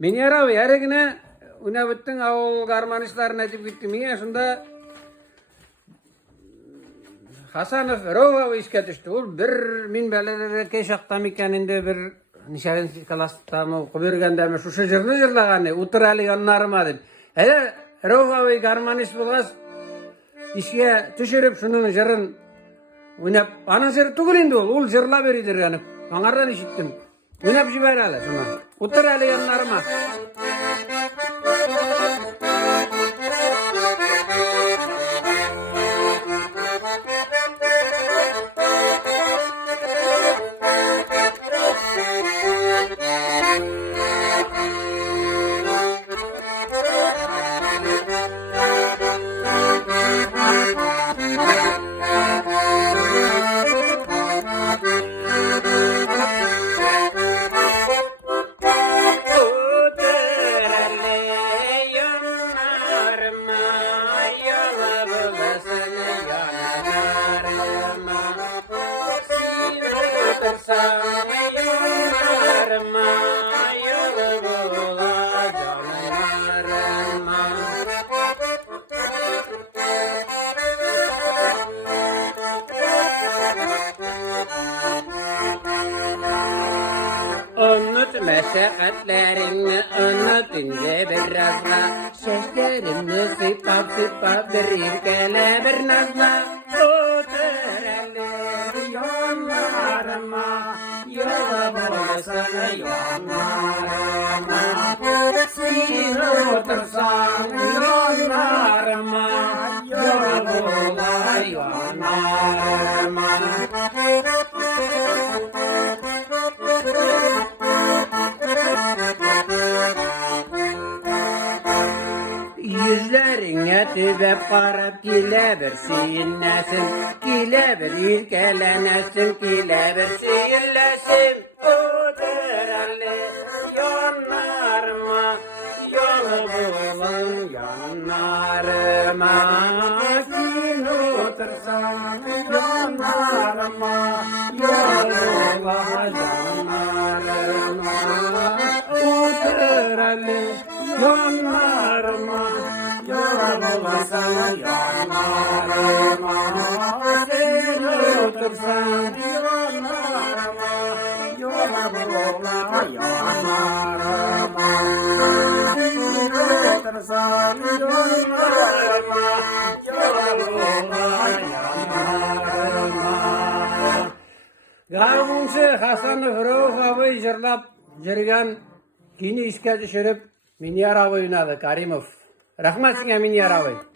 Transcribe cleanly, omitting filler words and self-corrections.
Minyar abi yarigine una bütün avul garmanışlarına açıp gittim. Ya şunda Hasanov Rova işe düştü. Ol bir min belirli keşaktam ikeninde bir nişan kalastamı kubirgende şu şırlı jırlagany uturali yanlarıma dedim. Hele Rova garmanış bulgas işe düşürüp şunun jırın oynap ana jır tugul indi ol jırla beridir yani. Angardan işittim. Oynap jiberali şuna. Uturali yanlarıma. Unut meşakkatlerini unut ince birazla Şeşlerini sıpa bir irkele bir nazla Otureli yollarıma Yola bulsana yollarıma Sen otursan yollarıma Yola bulsana yollarıma Yüzlerine tübep karıp gile bir siyinlesin Gile bir irkelenesin Gile bir siyinlesin Oturali yanlarıma Yolu bulun yanlarıma Gün otursan yanlarıma Yolu bulun yanlarıma Oturali yanlarıma Yol bulasana yanlarıma Sen otursan yanlarıma Yol bulana yanlarıma Sen otursan yanlarıma Yol bulana yanlarıma Garmunçu Hasanov Rauf abi jırlap jirgen kini işe düşürüp Minyar abi oynadı Karimov. Rahmat size Minyar abi.